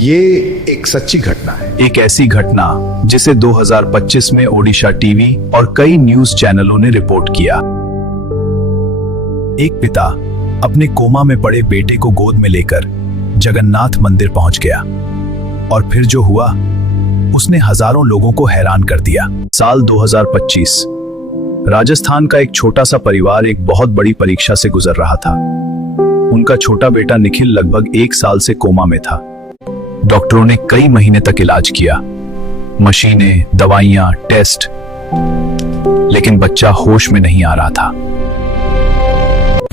ये एक सच्ची घटना है। एक ऐसी घटना जिसे 2025 में ओडिशा टीवी और कई न्यूज चैनलों ने रिपोर्ट किया। एक पिता अपने कोमा में पड़े बेटे को गोद में लेकर जगन्नाथ मंदिर पहुंच गया और फिर जो हुआ उसने हजारों लोगों को हैरान कर दिया। साल 2025, राजस्थान का एक छोटा सा परिवार एक बहुत बड़ी परीक्षा से गुजर रहा था। उनका छोटा बेटा निखिल लगभग 1 साल से कोमा में था। डॉक्टरों ने कई महीने तक इलाज किया, मशीनें, दवाइयां, टेस्ट, लेकिन बच्चा होश में नहीं आ रहा था।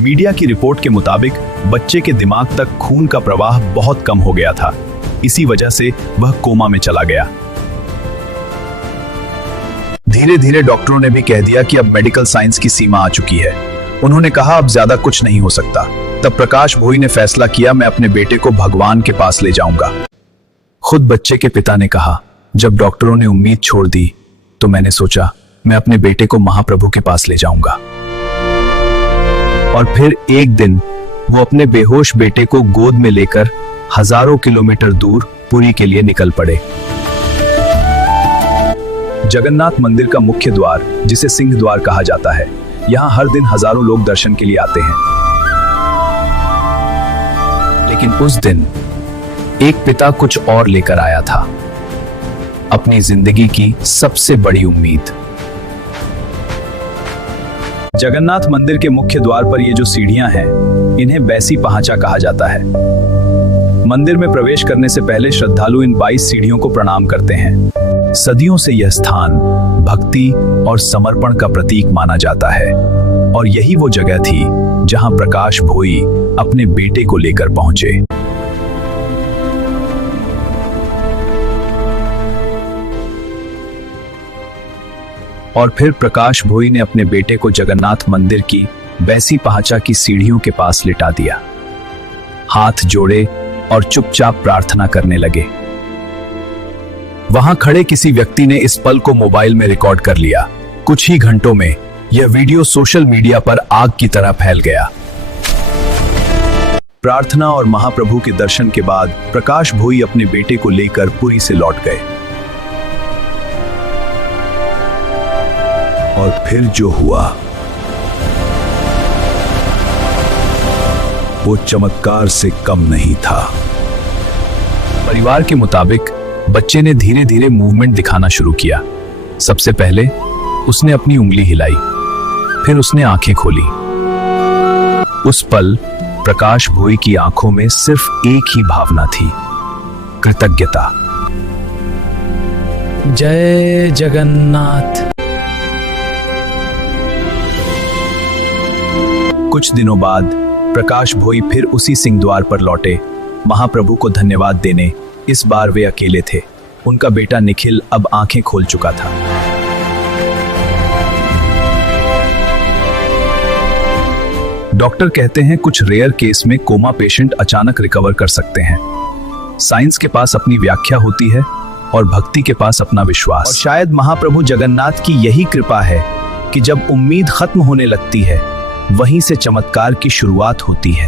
मीडिया की रिपोर्ट के मुताबिक बच्चे के दिमाग तक खून का प्रवाह बहुत कम हो गया था। इसी वजह से वह कोमा में चला गया। धीरे धीरे डॉक्टरों ने भी कह दिया कि अब मेडिकल साइंस की सीमा आ चुकी है। उन्होंने कहा अब ज्यादा कुछ नहीं हो सकता। तब प्रकाश भोई ने फैसला किया, मैं अपने बेटे को भगवान के पास ले जाऊंगा। खुद बच्चे के पिता ने कहा, जब डॉक्टरों ने उम्मीद छोड़ दी तो मैंने सोचा मैं अपने बेटे को महाप्रभु के पास ले जाऊंगा। और फिर एक दिन वो अपने बेहोश बेटे को गोद में लेकर हजारों किलोमीटर दूर पुरी के लिए निकल पड़े। जगन्नाथ मंदिर का मुख्य द्वार, जिसे सिंह द्वार कहा जाता है, यहां हर दिन हजारों लोग दर्शन के लिए आते हैं। लेकिन उस दिन एक पिता कुछ और लेकर आया था, अपनी जिंदगी की सबसे बड़ी उम्मीद। जगन्नाथ मंदिर के मुख्य द्वार पर ये जो सीढ़ियां हैं, इन्हें बैसी पहांचा कहा जाता है। मंदिर में प्रवेश करने से पहले श्रद्धालु इन 22 सीढ़ियों को प्रणाम करते हैं। सदियों से यह स्थान भक्ति और समर्पण का प्रतीक माना जाता है और यही वो जगह थी जहां प्रकाश भोई अपने बेटे को लेकर पहुंचे। और फिर प्रकाश भोई ने अपने बेटे को जगन्नाथ मंदिर की बैसी पहांचा की सीढ़ियों के पास लिटा दिया, हाथ जोड़े और चुपचाप प्रार्थना करने लगे। वहां खड़े किसी व्यक्ति ने इस पल को मोबाइल में रिकॉर्ड कर लिया। कुछ ही घंटों में यह वीडियो सोशल मीडिया पर आग की तरह फैल गया। प्रार्थना और महाप्रभु के दर्शन के बाद प्रकाश भोई अपने बेटे को लेकर पुरी से लौट गए। और फिर जो हुआ वो चमत्कार से कम नहीं था। परिवार के मुताबिक बच्चे ने धीरे धीरे मूवमेंट दिखाना शुरू किया। सबसे पहले उसने अपनी उंगली हिलाई, फिर उसने आंखें खोली। उस पल प्रकाश भोई की आंखों में सिर्फ एक ही भावना थी, कृतज्ञता। जय जगन्नाथ। कुछ दिनों बाद प्रकाश भोई फिर उसी सिंह द्वार पर लौटे, महाप्रभु को धन्यवाद देने। इस बार वे अकेले थे। उनका बेटा निखिल अब आंखें खोल चुका था। डॉक्टर कहते हैं कुछ रेयर केस में कोमा पेशेंट अचानक रिकवर कर सकते हैं। साइंस के पास अपनी व्याख्या होती है और भक्ति के पास अपना विश्वास। और शायद महाप्रभु जगन्नाथ की यही कृपा है कि जब उम्मीद खत्म होने लगती है, वहीं से चमत्कार की शुरुआत होती है।